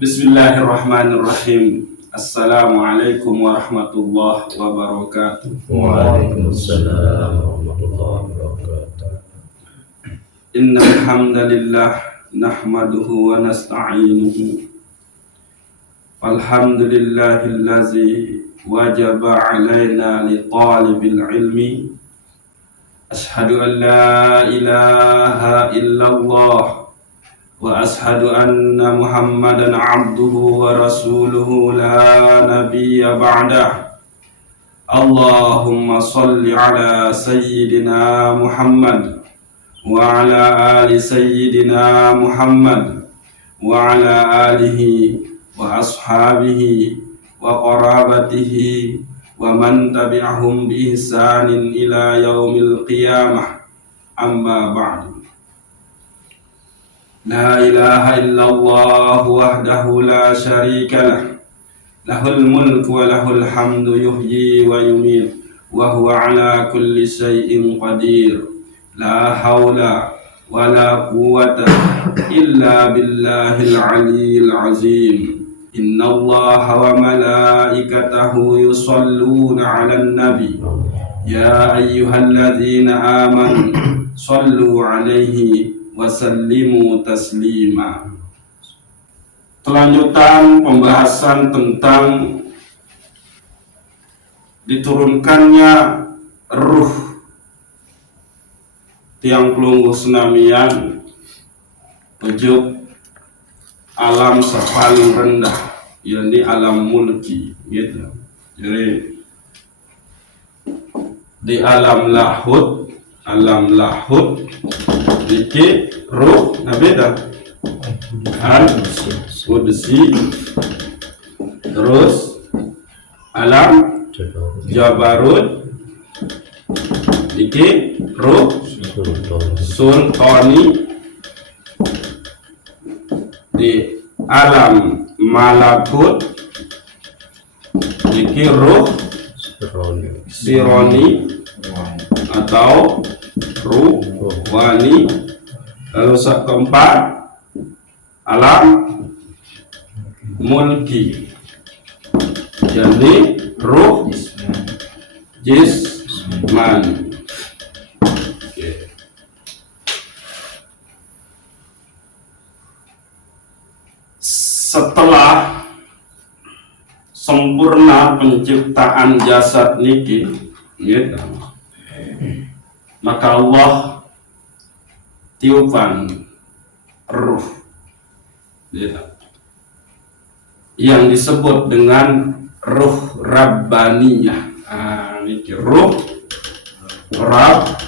Bismillahirrahmanirrahim. Assalamualaikum warahmatullahi wabarakatuh. Waalaikumsalam warahmatullahi wabarakatuh. Innal hamdalillah nahmaduhu wa nasta'inuhu. Alhamdulillahillazi wajaba 'alaina li talibil ilmi. Ashhadu an la ilaha illallah wa ashhadu anna Muhammadan abduhu wa rasuluhu la nabiyya ba'dah. Allahumma salli ala sayyidina Muhammad wa ala ali sayyidina Muhammad wa ala alihi wa ashabihi wa qarabatihi wa man tabi'ahum bi ihsanin ila yaumil qiyamah. Amma ba'du. La ilaha illallah wahdahu la syarika lah, lahul mulku wa lahul hamdu yuhyi wa yumiit wa huwa ala kulli syai'in qadir. La haula wa la quwwata illa billahil aliyyil azim. Inna allaha wa malaikatahu yusalluna 'alan nabi ya ayyuhalladzina amanu sallu 'alaihi wa sallimu taslima. Kelanjutan pembahasan tentang diturunkannya ruh tiang pelungguh senamian ujuk alam paling rendah, yakni alam mulki, gitu. Jadi di alam lahut dikit ruh, beda al qudsi, terus alam jabarut dikit ruh sultani, di alam malakut dikit ruh sironi atau ruh wani. Lalu keempat alam mulki, jadi ruh jismani. Setelah sempurna penciptaan jasad niki, gitu, maka Allah tiupan ruh, gitu, yang disebut dengan ruh rabbaniyah. Niki ruh rabbaniyah.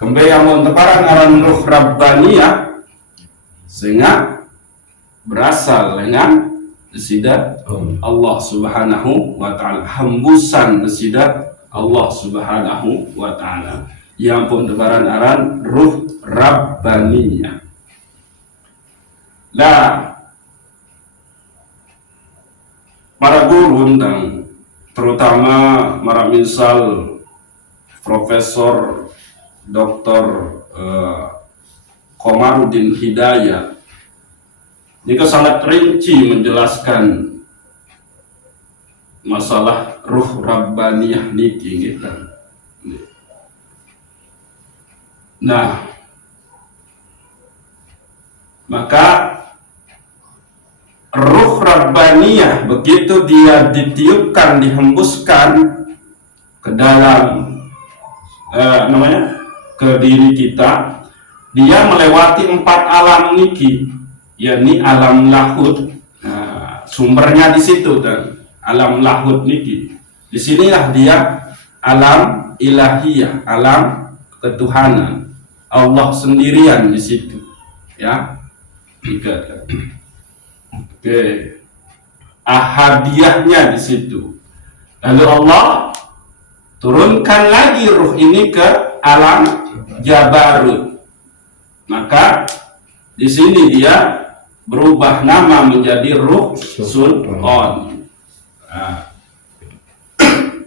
Kembali yang teparan aran ruh rabbaniyah sehingga berasal dengan sidat Allah Subhanahu wa ta'ala, hembusan sidat Allah Subhanahu wa ta'ala, yang pun tebaran aran ruh rabbaniyah. Lah para guru dan terutama para misal Profesor Dr. Komarudin Hidayat jika sangat rinci menjelaskan masalah ruh rabbaniyah niki, gitu. Nah, maka ruh rabbaniyah begitu dia ditiupkan, dihembuskan ke dalam ke diri kita, dia melewati 4 alam niki, yakni alam lahut. Sumbernya di situ, dan alam lahut niki, disinilah dia alam ilahiyah, alam ketuhanan Allah sendirian di situ, ya. Oke, ahadiyahnya di situ. Lalu Allah turunkan lagi ruh ini ke alam jabarut, maka di sini dia berubah nama menjadi ruh sultan.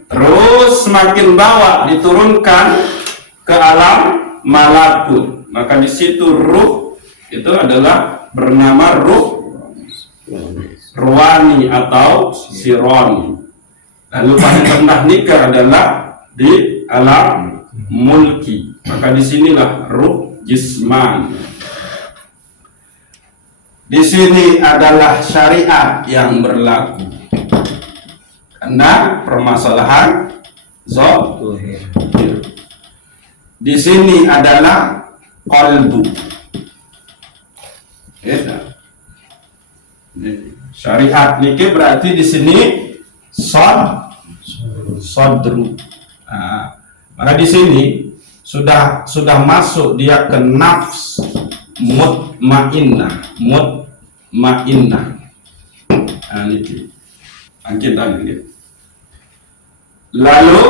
Terus semakin bawah diturunkan ke alam malakut. Maka di situ ruh itu adalah bernama ruh ruwani atau sironi. Lalu pada tengah nikah adalah di alam mulki. Maka disinilah ruh jisman. Di sini adalah syariat yang berlaku. Karena permasalahan zahir. Di sini adalah qalbu. Syariat niki berarti di sini sadru. Nah, maka di sini sudah masuk dia ke nafs mutmainnah. Nah, niki. Angkat lagi. Lalu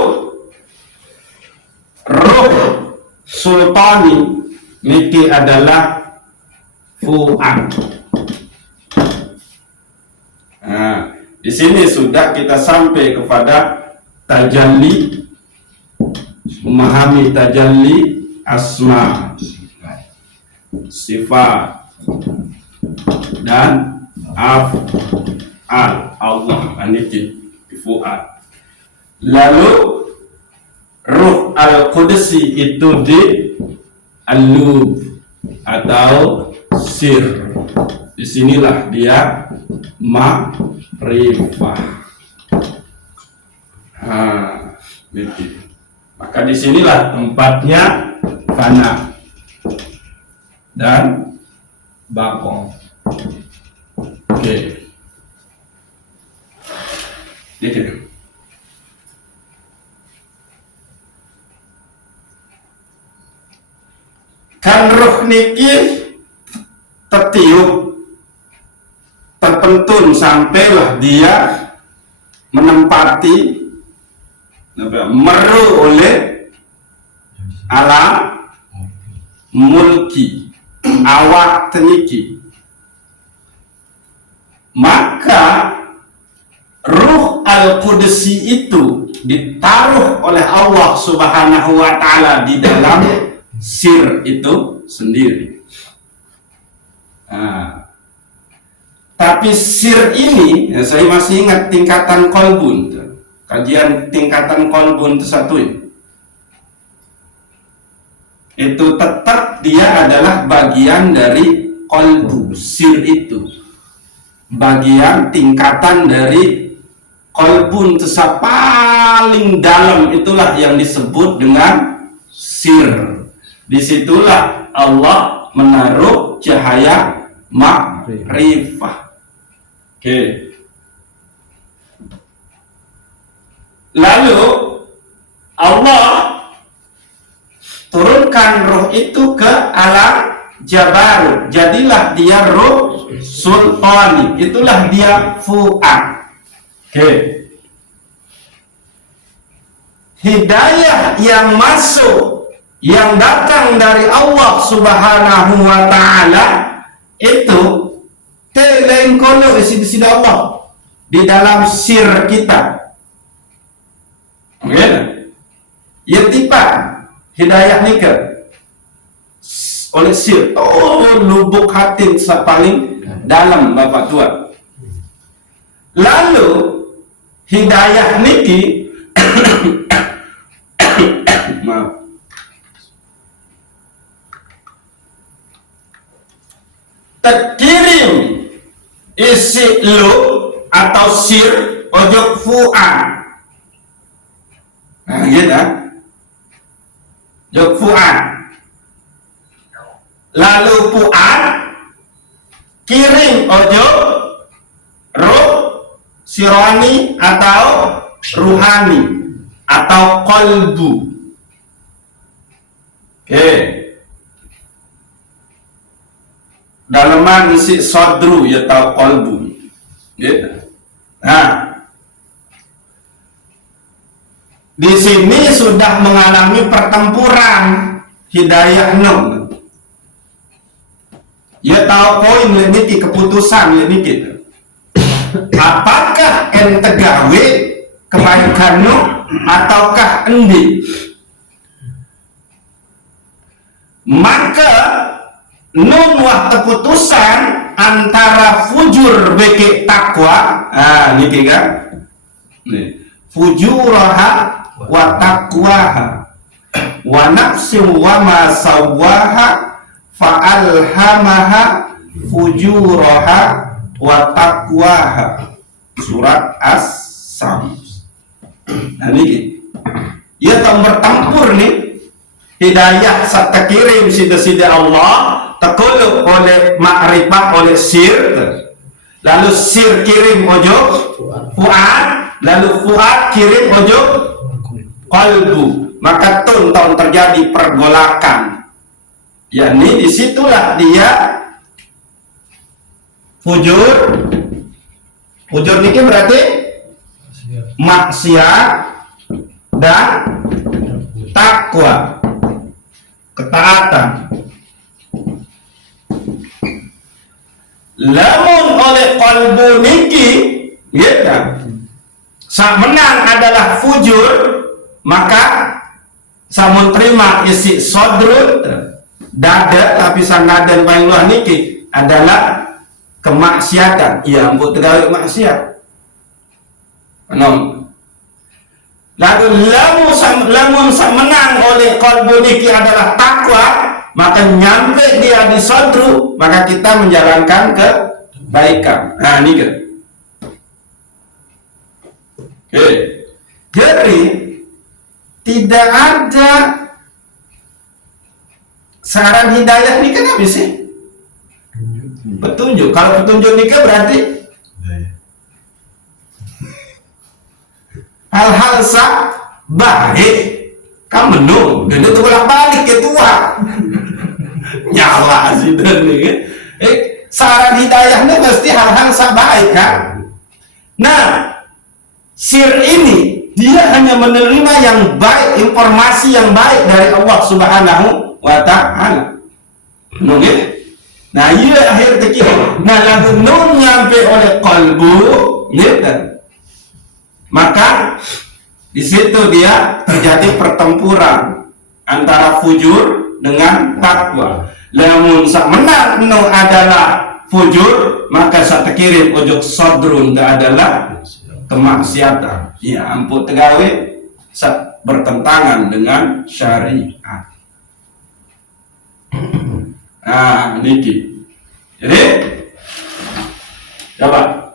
ruh sultani niki adalah fu'ad. Nah, di sini sudah kita sampai kepada tajalli, memahami tajalli asma, sifat dan af'al Allah aniki fu'ad. Lalu ruh al-qudsi itu di al-lub atau sir. Disinilah dia ma'rifah. Maka disinilah tempatnya fana dan bako. Oke. Gitu. Kan roh niki tertiup, terpentun sampailah dia menempati meru oleh alam mulki awak teniki. Maka ruh al-qudsi itu ditaruh oleh Allah Subhanahu wa ta'ala di dalam sir itu sendiri. Nah, tapi sir ini, saya masih ingat tingkatan kolbun, kajian tingkatan kolbun itu satu itu tetap dia adalah bagian dari kolbu. Sir itu bagian tingkatan dari kolbun itu paling dalam, itulah yang disebut dengan sir. Disitulah Allah menaruh cahaya ma'rifah. Oke. Lalu Allah turunkan roh itu ke alam jabarut. Jadilah dia roh sultani. Itulah dia fu'ad. Oke. Hidayah yang masuk, yang datang dari Allah Subhanahu wa ta'ala itu lain kono isi Allah di dalam sir kita. Oke. Ya tiba hidayah nika oleh sir. Lubuk hati paling dalam Bapak Tua. Lalu hidayah niki maaf, terkirim isi lu atau sir ojok fu'ad. Nah gitu, jok fu'ad. Lalu fu'ad kirim ojok ruh sironi atau ruhani atau kolbu. Oke. Dalaman isi sadru ya atau kolbu. Gitu. Nah, di sini sudah mengalami pertempuran hidayah nom. Ya tahu poin lebih keputusan lebih gitu. Apakah ente gawe kebaikanmu ataukah endi? maka nun wah keputusan antara fujur beke takwa. Niki kan nih, fujuraha wa taqwaha wa nafsin wa ma sawaha fa'alhamaha fujuraha wa taqwaha. Surat As-Sams. Nah niki ia tak bertempur nih, hidayah saat kirim sida-sida Allah terkuluk oleh makrifat, oleh sir, lalu sir kirim ojo fuad, lalu fuad kirim ojo qalbu, maka tahun terjadi pergolakan. Yakni disitulah dia fujur niki berarti maksiat dan takwa, ketaatan. Lamun oleh qalbu niki, ya kan, sak menang adalah fujur, maka samun terima isi sodrut dada, tapi sang dada paling luar niki adalah kemaksiatan. Ya ampun, tegawe maksiat. Lalu lamun menang oleh qalbu niki adalah takwa, maka nyampe dia di sodru, maka kita menjalankan kebaikan. Nah ini kan. Oke. Jadi tidak ada saran hidayah ini kan habis sih? Petunjuk. Kalau petunjuk ini kan berarti hal-hal baik kamu menung dan itu bolak balik ke tua nyala sih dan nih saran hidayahnya mesti hal-hal baik kan. Nah sir ini dia hanya menerima yang baik, informasi yang baik dari Allah Subhanahu wa Ta'ala. Nah iya akhir tekir. Nah lagu nun nyampe oleh qalbu, gitu. Maka di situ dia terjadi pertempuran antara fujur dengan takwa. Lamun sak menang nu adalah fujur, maka sak tekirim ojok sodrun adalah kemaksiatan. Ya ampun tegawe sak bertentangan dengan syariat. Nah niki. Jadi coba.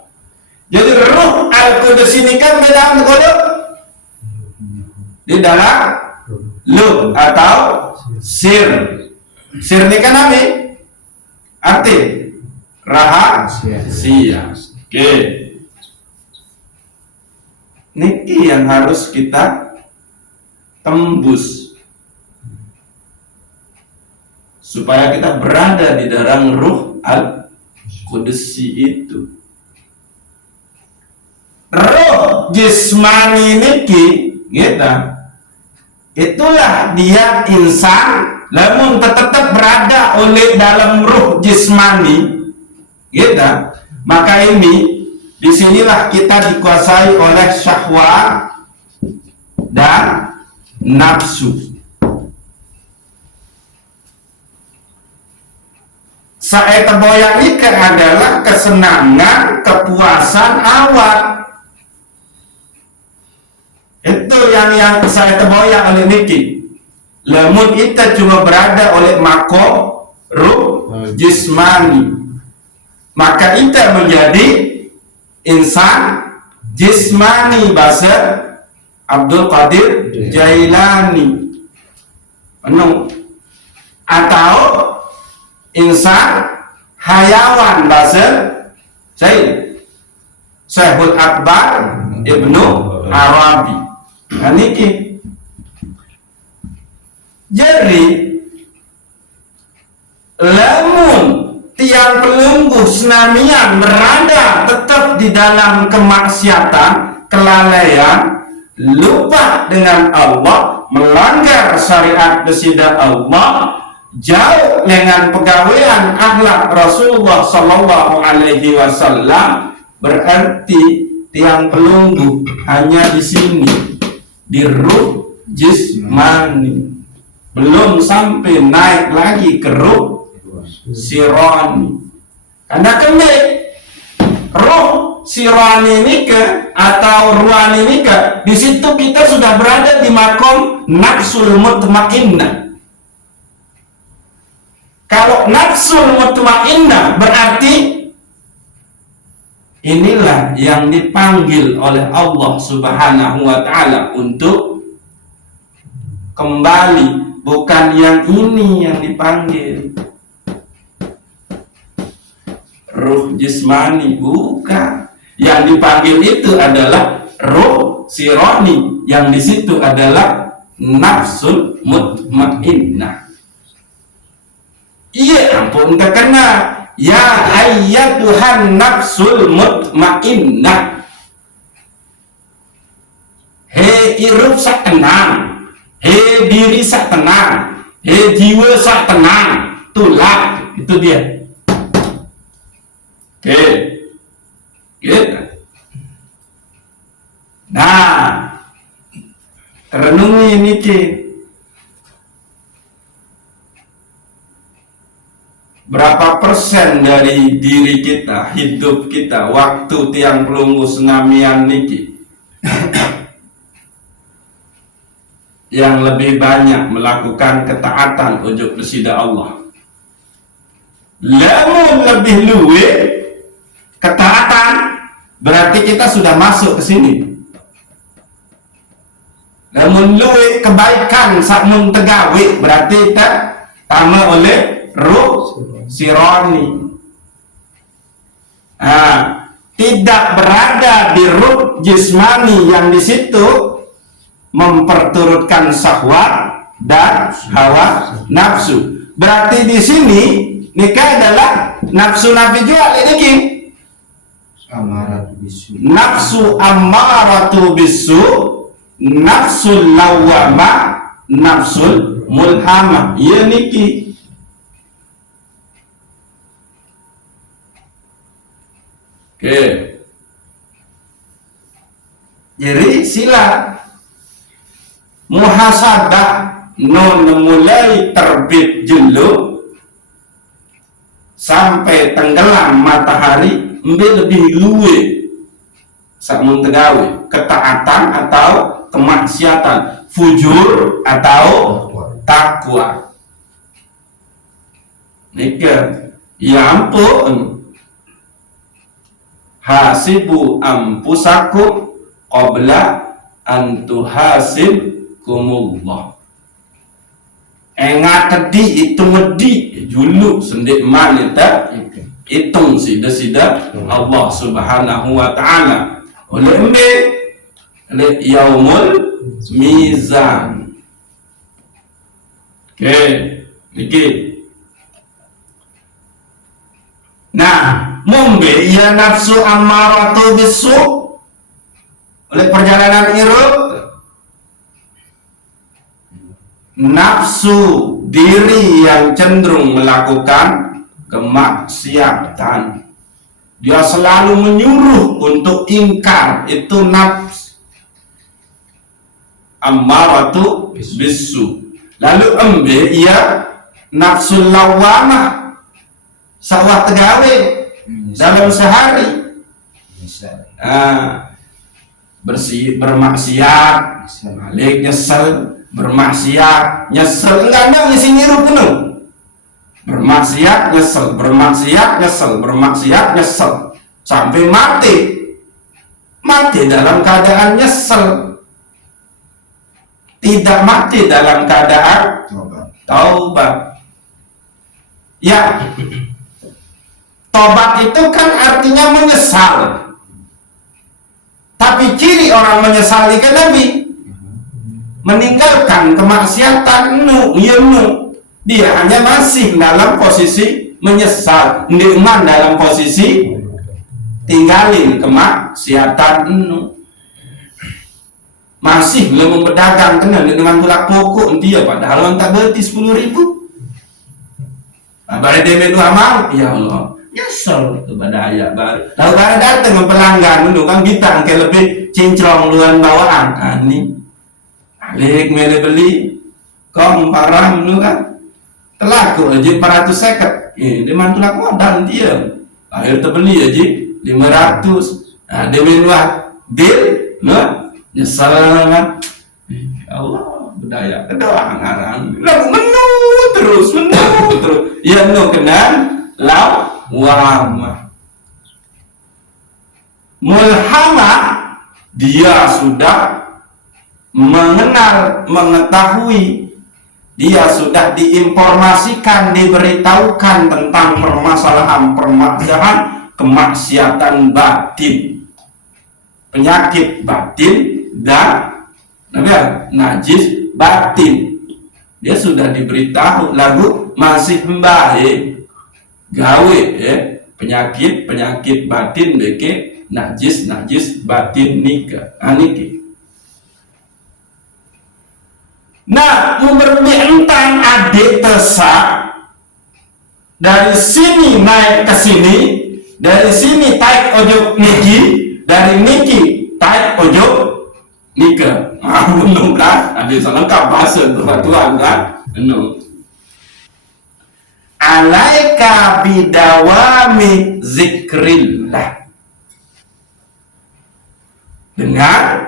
Jadi ruh al-qudus ini kan beda kodok di dalam lu atau sir. Sir ini kan apa? Arti rahasia. Oke. Niki yang harus kita tembus supaya kita berada di dalam ruh al-qudusi itu. Roh jismani niki gitu, itulah dia insan, namun tetap berada oleh dalam ruh jismani gitu. Maka ini disinilah kita dikuasai oleh syahwat dan nafsu. Saya terboyak ini adalah kesenangan, kepuasan awal. Itu yang saya terboyak oleh niki. Lamun kita cuma berada oleh makom ruh jismani, maka kita menjadi insan jismani bahasa Abdul Qadir Jailani. Atau insan hayawan bahasa Syekhul Akbar Ibnu Arabi. Nah niki. Jadi lamun tiang pelungguh senamian berada tetap di dalam kemaksiatan, kelalaian, lupa dengan Allah, melanggar syariat besida Allah, jauh dengan pegawaian akhlak Rasulullah Sallallahu Alaihi Wasallam, berarti tiang pelungguh hanya di sini, di ruh jismani, belum sampai naik lagi ke ruh sirani. Karena kembali ruh sirani ini atau ruani ini di situ kita sudah berada di makom nafsul mutmainnah. Kalau nafsul mutmainnah berarti inilah yang dipanggil oleh Allah Subhanahu wa taala untuk kembali, bukan yang ini yang dipanggil. Ruh jismani bukan. Yang dipanggil itu adalah ruh sirani, yang di situ adalah nafsul mutmainnah. Iya ampun terkena. Ya ayyatuhan nafsul mutmainnah. Hei irup sak tenang, hei diri sak tenang, hei jiwa sak tenang. Itulah, itu dia. Oke, gitu. Nah, renungi ini berapa persen dari diri kita, hidup kita, waktu tiang pelunggu senamian niki yang lebih banyak melakukan ketaatan ujuk besida Allah. Lamun lebih luwe ketaatan, berarti kita sudah masuk ke sini. Lamun luwe kebaikan sakmun tegawe, berarti kita tama oleh ruh sirani. Tidak berada di ruh jismani yang di situ memperturutkan syahwat dan hawa nafsu. Berarti di sini nikah adalah nafsu nafi jual ini nafsu ammaratu bisu, nafsul lawama, nafsul mulhama. Ya niki. Oke. Jadi sila muhasabah non mulai terbit jelo sampai tenggelam matahari lebih luwe sakmun tegawe ketaatan atau kemaksiatan, fujur atau takwa. Nika ya ampun, hasibu ampusakum qabla an tuhasibkumullah. Engat tadi itu medi juluk sendik manita hitung sida Allah Subhanahu wa taala oleh yaumul mizan. Oke, niki. Nah, mumbe ya nafsu ammaratu bisu oleh perjalanan irut, nafsu diri yang cenderung melakukan kemaksiatan, dia selalu menyuruh untuk ingkar, itu nafs ammaratu bisu. Lalu ia nafsul lawamah, sawah tegawe dalam sehari bermaksiat, balik nyesel, bermaksiat nyesel, enggak ada ngisi niru penuh. Bermaksiat nyesel, bermaksiat nyesel, bermaksiat nyesel sampai mati dalam keadaan nyesel, tidak mati dalam keadaan taubat. Ya, tobat itu kan artinya menyesal, tapi ciri orang menyesal ikan Nabi meninggalkan kemaksiatan dia hanya masih dalam posisi menyesal, ndirman dalam posisi tinggalin kemaksiatan masih belum berdagang kenal dengan tulak pokok dia padahal tak berarti 10.000. Bari demi dua amal, ya Allah nyesel kepada ayat baru lalu baru datang ke pelanggan dulu kan bintang ke lebih cincrong luan bawaan ini alik mele beli kong parang nu kan telaku aja 450 dia mantu laku modal dia akhir terbeli aja 500 nah dia minum deal nah nyesal kan Allah budaya kedua ngarang lalu menu terus ya nu kenan lawamah mulhamah dia sudah mengenal, mengetahui, dia sudah diinformasikan, diberitahukan tentang permasalahan kemaksiatan batin, penyakit batin dan najis batin. Dia sudah diberitahu, lalu masih baik gawe penyakit batin beke najis batin nikah aniki. Nah, memberbentang adik tesak dari sini naik ke sini, dari sini taik ojo niki, dari niki taik ojo nikah. Benar kan? Adik selengkap bahasa peraturan kan? Benar. Alaika bidawami zikrillah, dengan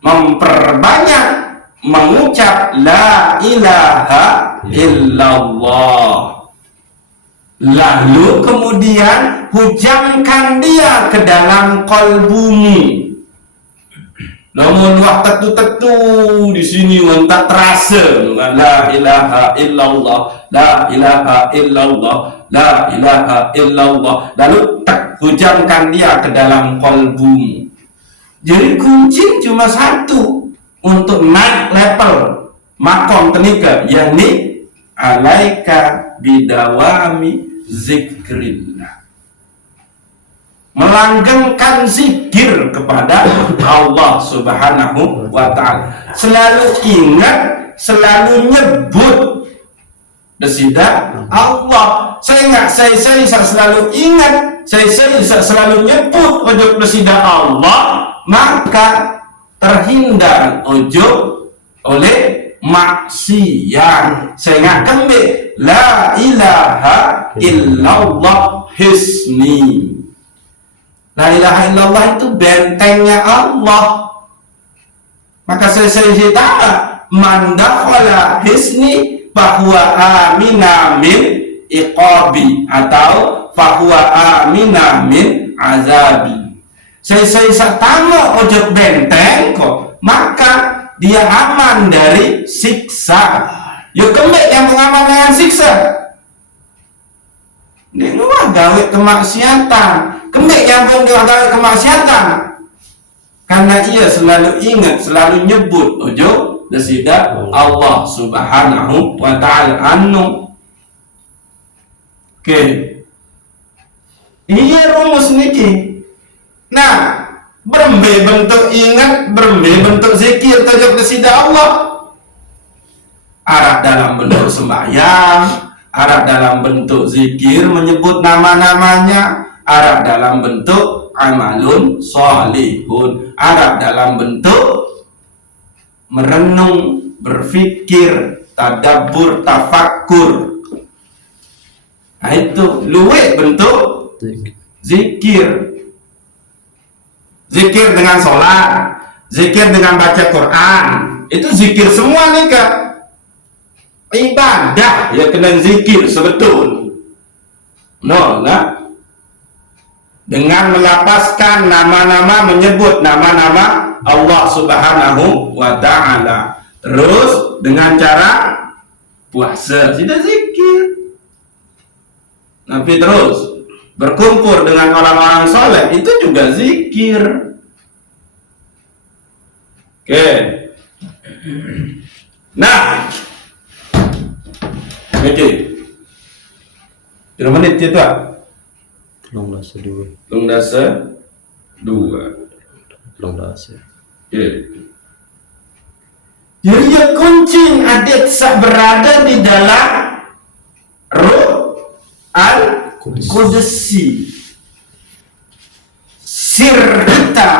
memperbanyak mengucap la ilaha illallah, lalu kemudian hujamkan dia ke dalam kalbumu. Namun waktu tetu di sini tak terasa la ilaha illallah, la ilaha illallah, la ilaha illallah, lalu hujamkan dia ke dalam kalbumu. Jadi kunci cuma satu untuk naik level makom tenika, yakni alaika bidawami zikrillah, melanggengkan zikir kepada Allah Subhanahu wa ta'ala, selalu ingat, selalu nyebut desida Allah. Saya selalu ingat, saya selalu nyebut ojo desida Allah, maka terhindar ojo oleh maksiat. Saya ingat kembali la ilaha illallah hisni. La ilaha illallah itu bentengnya Allah. Maka saya tahu man dakhala hisni bahwa amina min iqabi atau bahwa amina min azabi. Saya tamu ojo benteng kok, maka dia aman dari siksa. Yuk kembali yang mengaman dengan siksa. Dia luar gawe kemaksiatan, kembali yang gawe kemaksiatan, karena ia selalu ingat, selalu nyebut ojo desida Allah Subhanahu wa ta'ala anu. Oke, iya rumus niki. Nah, berembe bentuk ingat, berembe bentuk zikir tajab kesida Allah. Arah dalam bentuk sembahyang, arah dalam bentuk zikir menyebut nama-namanya, arah dalam bentuk amalun sholihun, arah dalam bentuk merenung, berfikir, tadabbur, tafakkur. Nah itu luwek bentuk zikir. Zikir dengan sholat, zikir dengan baca Quran, itu zikir semua nih kak. Ibadah ya kena zikir sebetul. Nah, dengan melapaskan nama-nama, menyebut nama-nama Allah Subhanahu wa ta'ala. Terus dengan cara puasa, sudah zikir. Tapi terus berkumpul dengan orang-orang soleh, itu juga zikir. Oke. Nah, oke. Berapa menit itu? Long dasa dua. Oke. Jadi yang kunci adik berada di dalam ruh al-Qudsi, sir kita,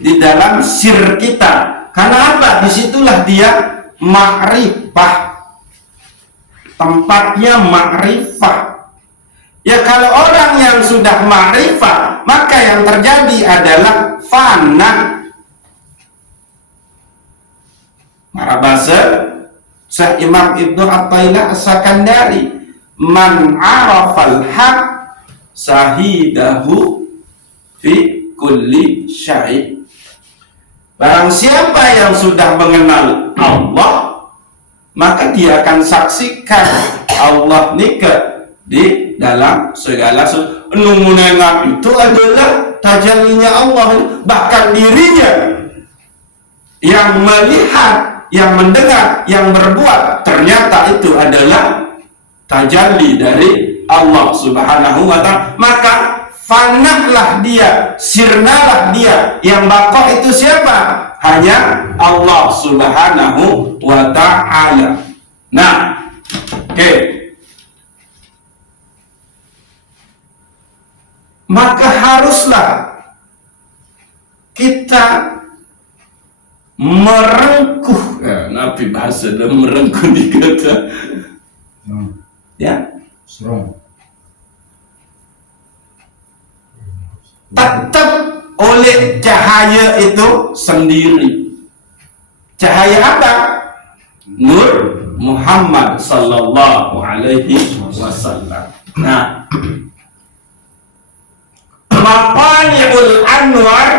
di dalam sir kita, Karena apa? Disitulah dia ma'rifah, tempatnya ma'rifah. Ya kalau orang yang sudah ma'rifah, maka yang terjadi adalah fana. Marah bahasa Syekh Imam Ibnu Athaillah As-Sakandari, man arafal haq sahidahu fi kulli syai'. Barang siapa yang sudah mengenal Allah, maka dia akan saksikan Allah nikah di dalam segala sesuatu. Menengah itu adalah tajallinya Allah, bahkan dirinya yang melihat, yang mendengar, yang berbuat, ternyata itu adalah tajalli dari Allah Subhanahu wa ta'ala. Maka fanahlah dia, sirnalah dia. Yang baqa itu siapa? Hanya Allah Subhanahu wa ta'ala. Nah, oke. Maka haruslah kita merengkuh, Nabi bahasa dan merengkuh dikata, ya, tetap oleh cahaya itu sendiri. Cahaya apa? Nur Muhammad sallallahu alaihi wasallam. Nah, maqali'ul anwar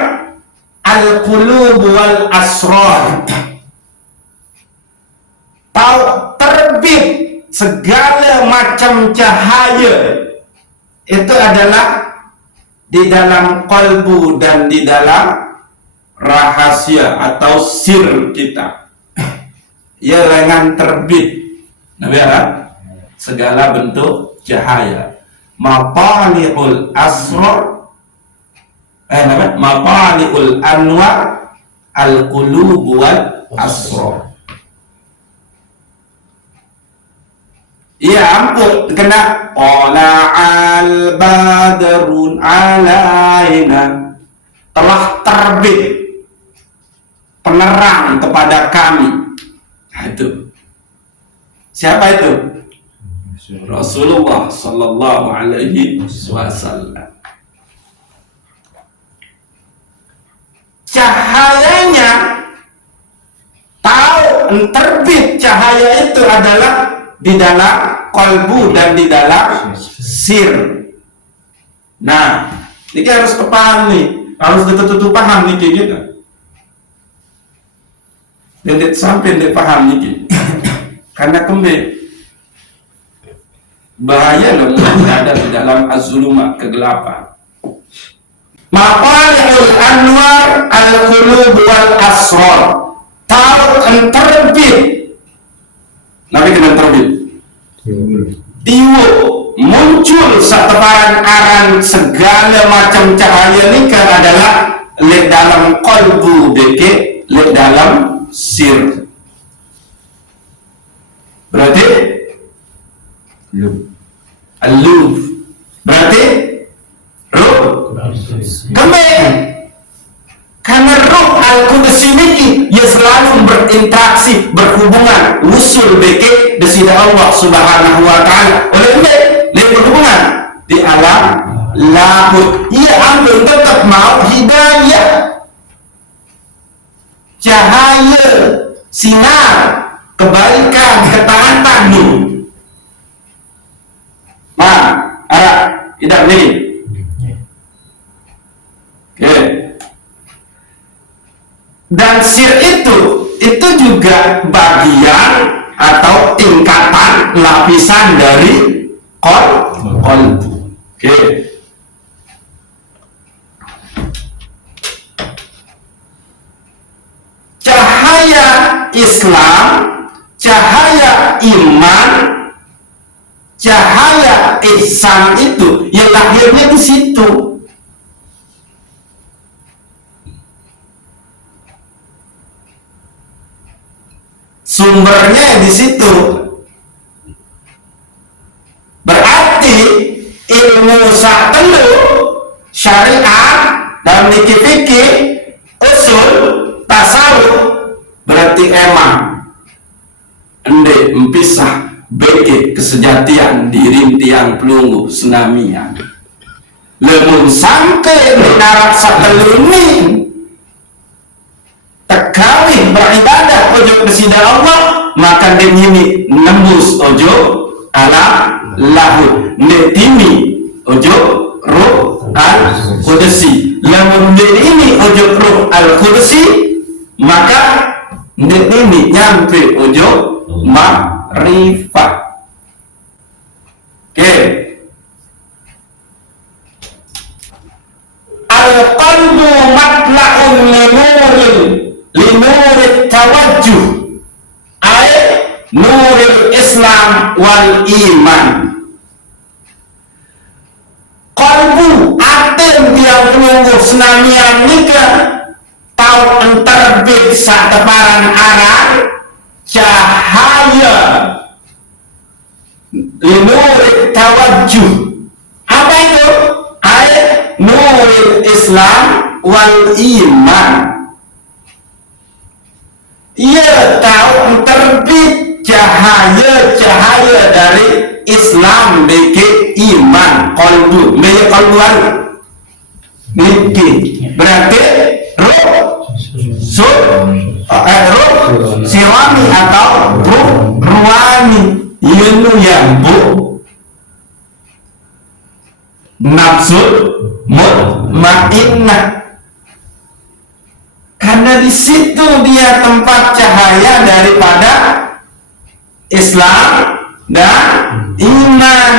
al-qulub wal asrar. Tahu terbit segala macam cahaya itu adalah di dalam kalbu dan di dalam rahasia atau sir kita. Ya, dengan terbit Nabi segala bentuk cahaya. Maqali'ul asrar maqali'ul anwar al-qulub wal asrar. Ya ampun, kena al badrun alaina, telah terbit penerang kepada kami. Nah, itu siapa itu? Rasulullah sallallahu alaihi wasallam. Cahayanya, tahu terbit cahaya itu adalah di dalam kalbu dan di dalam sir. Nah, ini harus kepahami, harus betul-betul paham nih gitu. Dan sampai dia paham nih, karena kembali bahaya loh ada di dalam az-zulumat, kegelapan. Maqali'ul anwar al-qulub wal asrar, tahu terbit. Nabi kena terbit. Tiwuk muncul setebaran aran segala macam cahaya nikah adalah le dalam kalbu deke, le dalam sir. Berarti al-lub berarti ruh. Kemudian karena ruh al-Qudus ini ia selalu berinteraksi, berhubungan, usul beke desida Allah Subhanahu wa ta'ala. Oleh itu, berhubungan di alam lahut. Ia ambil tetap mau hidayah, cahaya, sinar, kebaikan, ketaatan. Nah, tidak ini. Oke. Dan sir itu juga bagian atau tingkatan lapisan dari qalbu. Oke. Cahaya Islam, cahaya iman, cahaya ihsan itu yang lahirnya di situ. Sumbernya di situ. Berarti ilmu satelu syariat dalam fikih, usul, tasawuf mati emang ende mempisah beke kesejatian diri tiang pelunggu senamian lemun sampai menarak sakeluni tekawih beribadah ojo kesida Allah maka ini nembus ojo alam lahut netimi ojo roh al-Qudsi lemun ini ojo roh al-Qudsi maka ini nyampe ojo ma'rifat. Oke. Al-qalbu matla'un linurit tawajjuh ay nuril Islam wal iman. Qalbu atem tiang penunggu senamian nikah tau enterbit sateparan arah cahaya linurit tawajjuh. Apa itu? Ayat nuril Islam wal iman. Ia tahu terbit cahaya dari Islam beke iman qalbu me qalbuan niki berarti roh sirami atau ruh ruani yenu yang bu nafsu mutmainnah karena di situ dia tempat cahaya daripada Islam dan iman.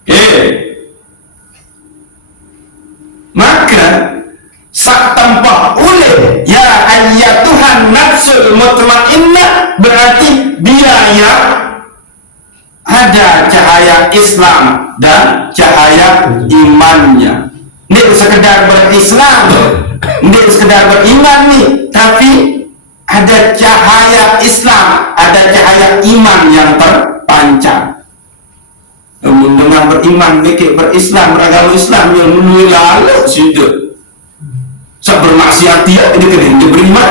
Oke. Maka sak tempat oleh ya ayyatuhan nafsul mutmainnah berarti dia yang ada cahaya Islam dan cahaya imannya. Ini sekedar berislam, ini sekedar beriman nih, tapi ada cahaya Islam, ada cahaya iman yang terpancar. Dengan beriman, mikir berislam, beragama Islam yang menulis lalu sudah. Sebermaksiat dia, ini kena dia beriman,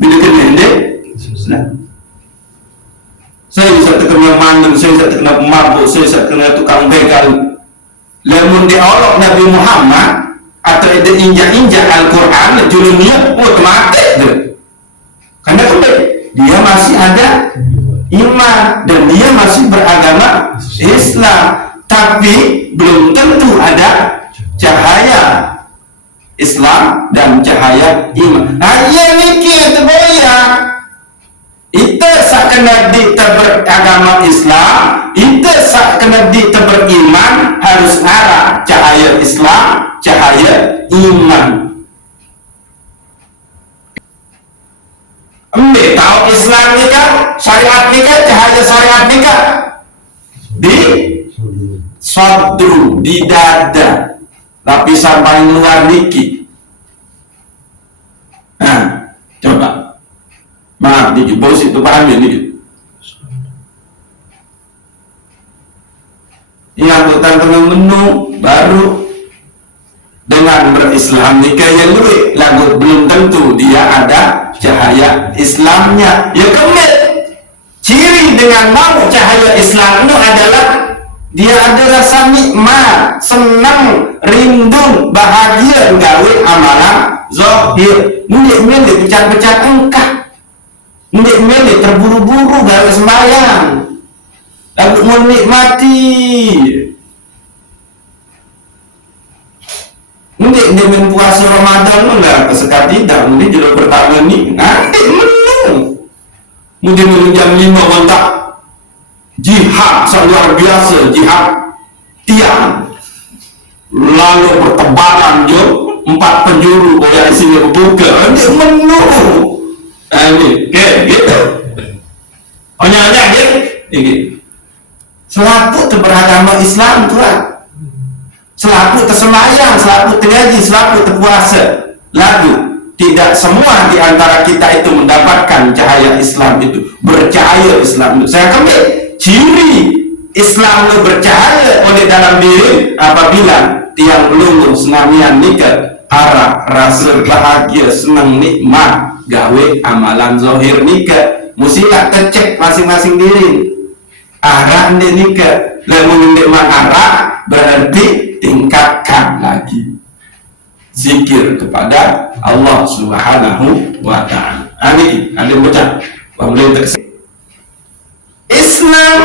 bila kena dia Islam. Saya bisa terkena mandeng, saya bisa terkena mabuk, saya bisa terkena tukang begal. Lamun di Allah Nabi Muhammad atau ada injak-injak Al-Quran julunya otomatis tuh. Karena dia masih ada iman dan dia masih beragama Islam, tapi belum tentu ada cahaya Islam dan cahaya iman. Nah, iya mikir itu boya. Itu sakena di beragama Islam, itu sakena di beriman harus arah cahaya Islam, cahaya iman. Ambil tahu Islam nikah, syariat nikah, cahaya syariat nikah di sadru, di dada, lapisan paling luar niki. Nah, coba. Maaf, dikit bos itu paham ya dikit. Yang tentang menu baru dengan berislam nikah yang lebih lagu belum tentu dia ada cahaya Islamnya. Ya kemudian ciri dengan mau cahaya Islam itu adalah dia ada rasa nikmat, senang, rindu, bahagia gawe amalan zahir. Mulai pecat-pecat engkau. Menikmati terburu-buru gawe sembahyang, lalu menikmati, mungkin dia puasa Ramadan enggak kesekat tidak, mungkin juga pertama ini nanti mungkin jam 5 kontak jihad luar biasa, jihad tiang, lalu pertembakan jo 4 penjuru boleh isinya berbuka, nanti nah ini, oke, gitu. Hanya gitu. Selaku beragama Islam Tuhan, selaku tersembahyang, selaku tergaji, selaku terpuasa. Lalu tidak semua di antara kita itu mendapatkan cahaya Islam itu, bercahaya Islam itu. Saya kembali ciri Islam itu bercahaya oleh dalam diri apabila tiang lulus senamian nikah arah rasa bahagia senang nikmat gawe amalan zahir nikah musilah tercek masing-masing diri arah dia nikah lamun nikmat arah berarti tingkatkan lagi zikir kepada Allah Subhanahu wa ta'ala. Ini ada baca pemerintah Islam,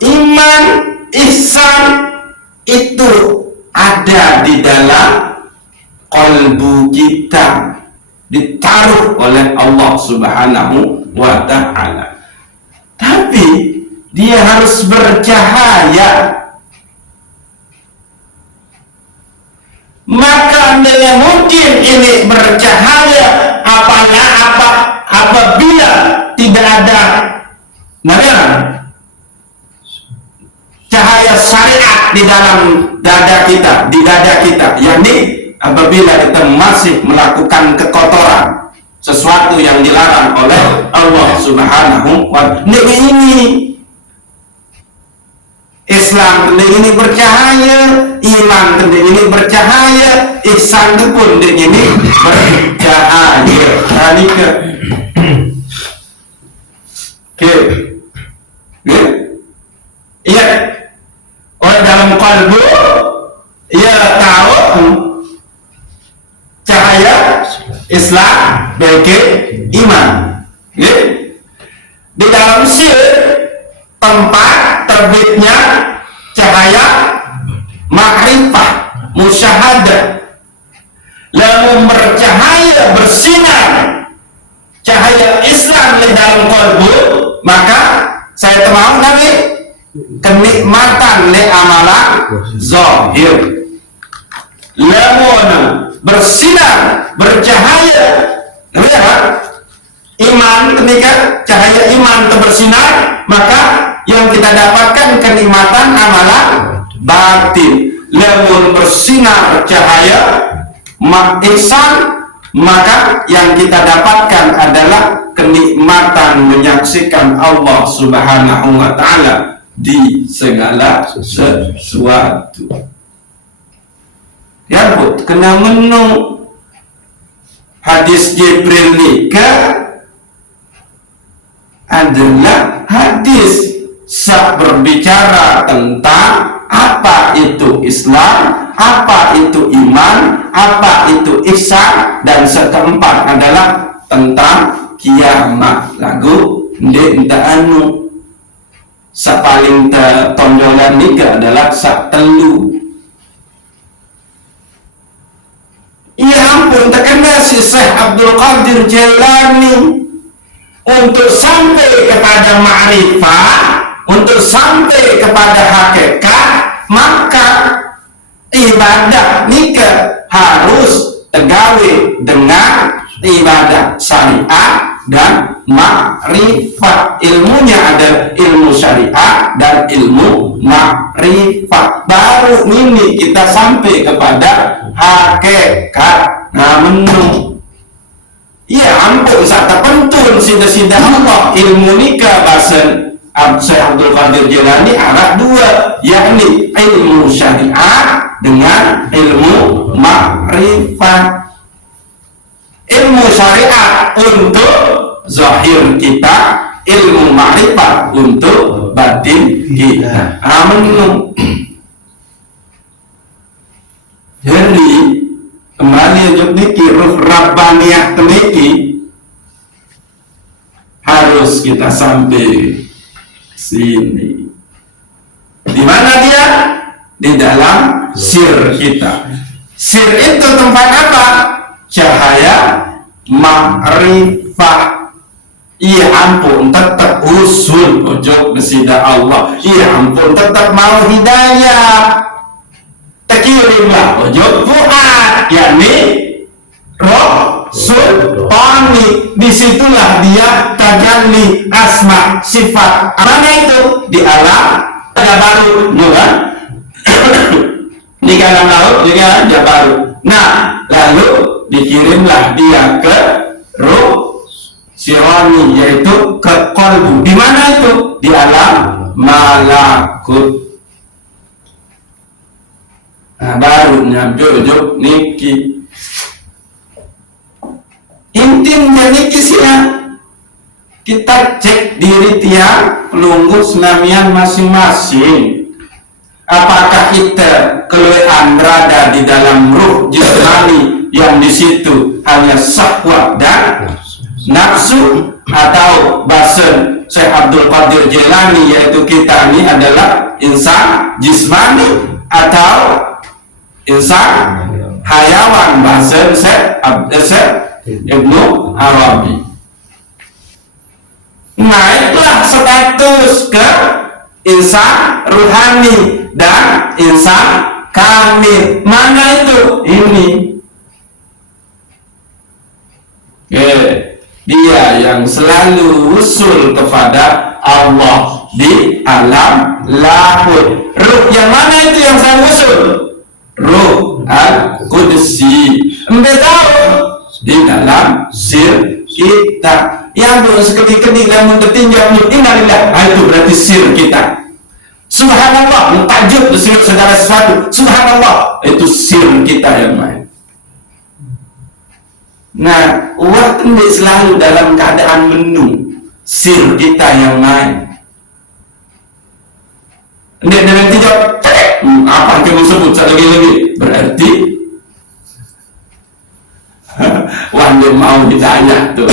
iman, ihsan itu ada di dalam kalbu kita, ditaruh oleh Allah Subhanahu wa ta'ala. Tapi dia harus bercahaya. Maka dengan mungkin ini bercahaya apabila tidak ada cahaya syariat di dalam dada kita, yakni apabila kita masih melakukan kekotoran, sesuatu yang dilarang oleh Allah Subhanahu wa ta'ala. Ini Islam ini bercahaya, iman ini bercahaya, ihsan pun ini bercahaya. Oke, iya. Orang dalam kalbu, ia tahu cahaya Islam bagi iman. Di dalam sir tempat terbitnya cahaya makrifah musyahadah, lalu bercahaya bersinar cahaya Islam di dalam kalbu, maka saya tahu nabi kenikmatan le amalan zahir, lamun bersinar bercahaya iman, ketika cahaya iman bersinar, maka yang kita dapatkan kenikmatan amalan batin. Lamun bersinar cahaya ihsan, maka yang kita dapatkan adalah kenikmatan menyaksikan Allah Subhanahu wa ta'ala di segala sesuatu. Ya bu, kena menu hadis Jibril nikah adalah hadis berbicara tentang apa itu Islam, apa itu iman, apa itu ihsan, dan sekeempat adalah tentang kiamat. Lagu ndek anu sapaling tonjolan nikah adalah sak telu. Ya ampun, terkena si Syekh Abdul Qadir Jailani untuk sampai kepada ma'rifah, untuk sampai kepada hakikat, maka ibadah nikah harus tergawe dengan ibadah syariat dan ma'rifat. Ilmunya ada ilmu syariat dan ilmu ma'rifat. Baru ini kita sampai kepada hakikat. Nah, menu iya ampun sata pentun sida-sida Allah ilmu nikah bahasan Syekh Abdul Qadir Jailani arah dua, yakni ilmu syariat dengan ilmu ma'rifat. Ilmu syariat untuk zahir kita, ilmu ma'rifat untuk batin kita. Amin. Jadi kembali untuk niki ruh rabbaniyah temiki harus kita sampai sini. Di mana dia? Di dalam sir kita. Sir itu tempat apa? Cahaya ma'rifah. Iya ampun tetap usul ojo besida Allah. Iya ampun tetap mau hidayah. Tekirimlah ojo fuad, yakni roh sultani. Disitulah dia tajalli asma sifat. Mana itu? Di alam Jabarut juga. Di dalam laut juga Jabarut. Nah, lalu dikirimlah dia ke ruh sirani, yaitu ke kolbu. Di mana itu? Di alam malakut. Nah, baru nyampe niki intinya niki sila kita cek diri tiang pelungguh senamian masing-masing. Apakah kita kelihatan berada di dalam ruh jasmani yang di situ hanya syahwat dan nafsu, atau bahasa Syekh Abdul Qadir Jailani yaitu kita ini adalah insan jismani atau insan hayawan, bahasa Syekh Ibnu Arabi. Naiklah status ke insan ruhani dan insan kamil. Mana itu? Ini. Dia yang selalu usul kepada Allah di alam lahud. Ruh yang mana itu yang selalu usul? Ruh al-Qudsi. Anda tahu di dalam sir kita yang belum sekedik-kedik dan mentertinjau innalillah, itu berarti sir kita. Subhanallah, mentajud segala sesuatu. Subhanallah, itu sir kita yang main. Nah, uang tidak selalu dalam keadaan menu, sir kita yang main. Ini dengan tidak, apa yang kamu sebut lagi-lagi? Berarti wanda mau hidayah tuh.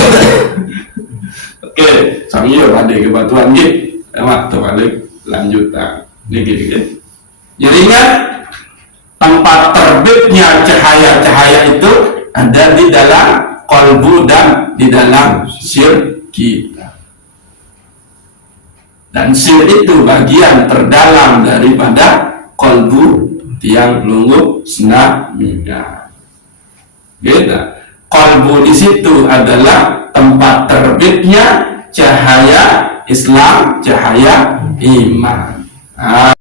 Oke, sambil ada kebatuan gitu. Waktu ada lanjutan. Gitu. Jadi ingat, tempat terbitnya cahaya-cahaya itu ada di dalam qalbu dan di dalam sir kita. Dan sir itu bagian terdalam daripada qalbu tiang pelungguh senaminya. Gitu. Qalbu di situ adalah tempat terbitnya cahaya Islam, cahaya iman.